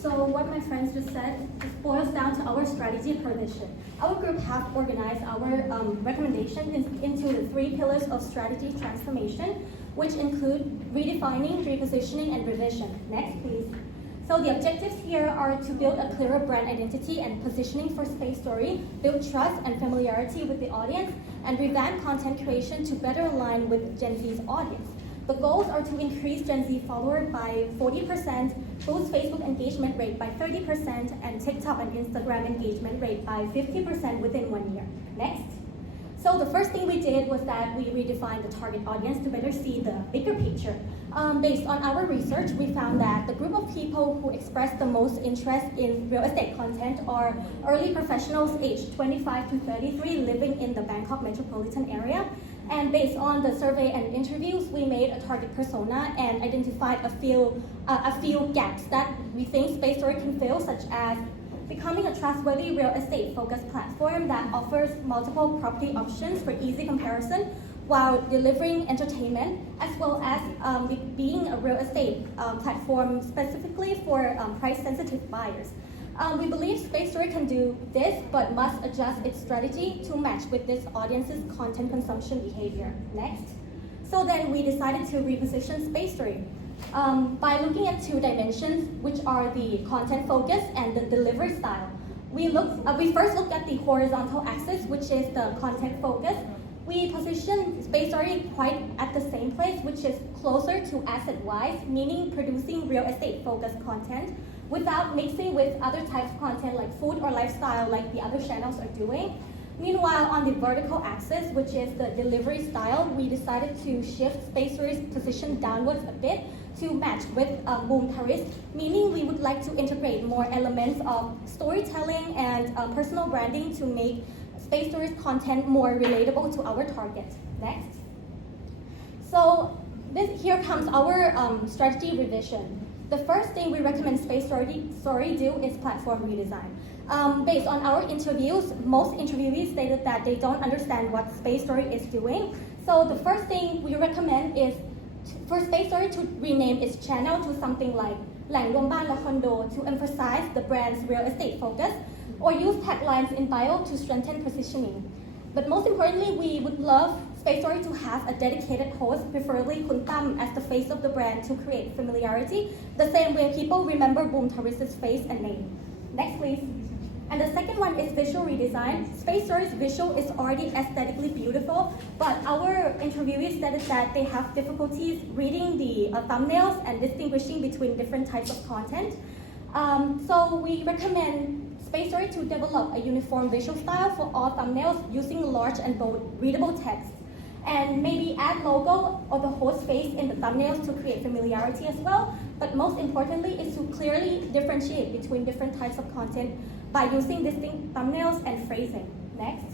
So what my friends just said just boils down to our strategy and position. Our group have organized our recommendations into the 3 pillars of strategy transformation, which include redefining, repositioning, and revision. Next, please. So the objectives here are to build a clearer brand identity and positioning for Space Story, build trust and familiarity with the audience, and revamp content creation to better align with Gen Z's audience. The goals are to increase Gen Z followers by 40%, boost Facebook engagement rate by 30%, and TikTok and Instagram engagement rate by 50% within 1 year. Next. So the first thing we did was that we redefined the target audience to better see the bigger picture. Based on our research, we found that the group of people who express the most interest in real estate content are early professionals aged 25 to 33 living in the Bangkok metropolitan area. And based on the survey and interviews, we made a target persona and identified a few gaps that we think Space Story can fill, such as becoming a trustworthy real estate-focused platform that offers multiple property options for easy comparison while delivering entertainment, as well as being a real estate platform specifically for price-sensitive buyers. We believe Space Story can do this, but must adjust its strategy to match with this audience's content consumption behavior. Next. So then we decided to reposition Space Story by looking at 2 dimensions, which are the content focus and the delivery style. We first looked at the horizontal axis, which is the content focus. We positioned Space Story quite at the same place, which is closer to asset-wise, meaning producing real estate-focused content without mixing with other types of content like food or lifestyle like the other channels are doing. Meanwhile, on the vertical axis, which is the delivery style, we decided to shift Space Story's position downwards a bit to match with Boom Tourist, meaning we would like to integrate more elements of storytelling and personal branding to make Space Story's content more relatable to our target. Next. So here comes our strategy revision. The first thing we recommend Space Story do is platform redesign. Based on our interviews, most interviewees stated that they don't understand what Space Story is doing. So the first thing we recommend is for Space Story to rename its channel to something like แหล่งรวมบ้านและคอนโด to emphasize the brand's real estate focus, or use taglines in bio to strengthen positioning. But most importantly, we would love Space Story to have a dedicated host, preferably Kun Tam, as the face of the brand to create familiarity, the same way people remember Boom Tourist's face and name. Next, please. And the second one is visual redesign. Space Story's visual is already aesthetically beautiful, but our interviewees stated that they have difficulties reading the thumbnails and distinguishing between different types of content. So we recommend Space Story to develop a uniform visual style for all thumbnails using large and bold readable text. And maybe add logo or the host face in the thumbnails to create familiarity as well. But most importantly is to clearly differentiate between different types of content by using distinct thumbnails and phrasing. Next.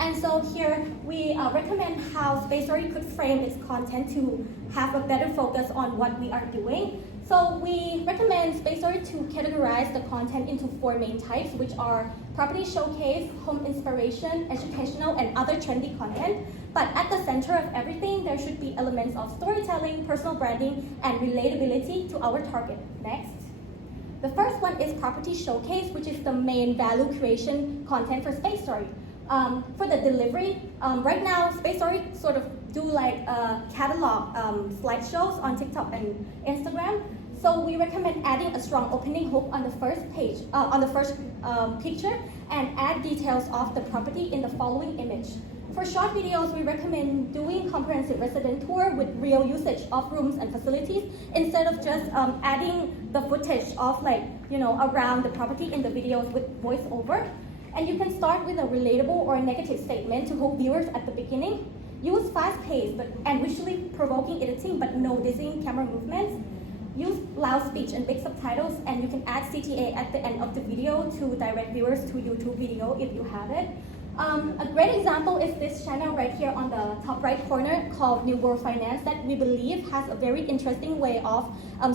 And so here we recommend how Space Story could frame its content to have a better focus on what we are doing. So we recommend Space Story to categorize the content into 4 main types, which are property showcase, home inspiration, educational, and other trendy content. But at the center of everything, there should be elements of storytelling, personal branding, and relatability to our target. Next. The first one is property showcase, which is the main value creation content for Space Story. For the delivery, right now, Space Story sort of do like catalog slideshows on TikTok and Instagram. So we recommend adding a strong opening hook on the first page, on the first picture, and add details of the property in the following image. For short videos, we recommend doing comprehensive resident tour with real usage of rooms and facilities instead of just adding the footage of around the property in the videos with voiceover. And you can start with a relatable or negative statement to hook viewers at the beginning. Use fast-paced and visually provoking editing, but no dizzying camera movements. Use loud speech and big subtitles, and you can add CTA at the end of the video to direct viewers to YouTube video if you have it. A great example is this channel right here on the top right corner called New World Finance that we believe has a very interesting way of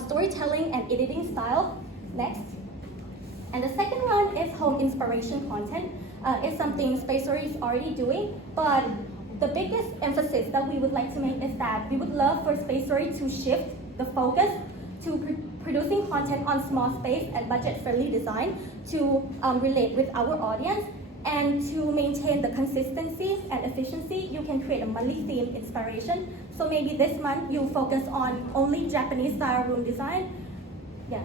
storytelling and editing style. Next. And the second one is home inspiration content. It's something Space Story is already doing, but the biggest emphasis that we would like to make is that we would love for Space Story to shift the focus to producing content on small space and budget-friendly design to relate with our audience. And to maintain the consistency and efficiency, you can create a monthly theme inspiration. So maybe this month you focus on only Japanese style room design. Yeah.